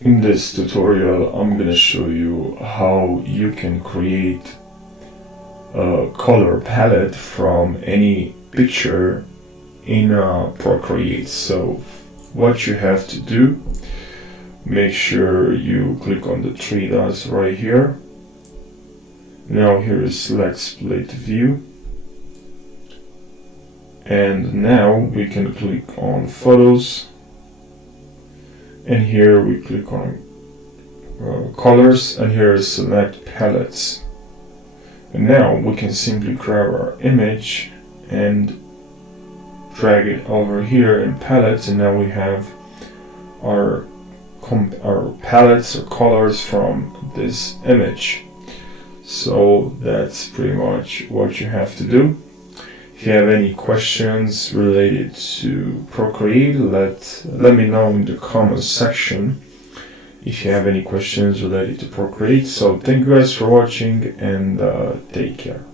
In this tutorial, I'm gonna show you how you can create a color palette from any picture in Procreate. So what you have to do, make sure you click on the three dots right here. Now here is select split view, and now we can click on photos, and here we click on colors, and here is select palettes. And now we can simply grab our image and drag it over here in palettes, and now we have our palettes or colors from this image. So that's pretty much what you have to do. If you have any questions related to Procreate, let me know in the comments section if you have any questions related to Procreate. So thank you guys for watching, and take care.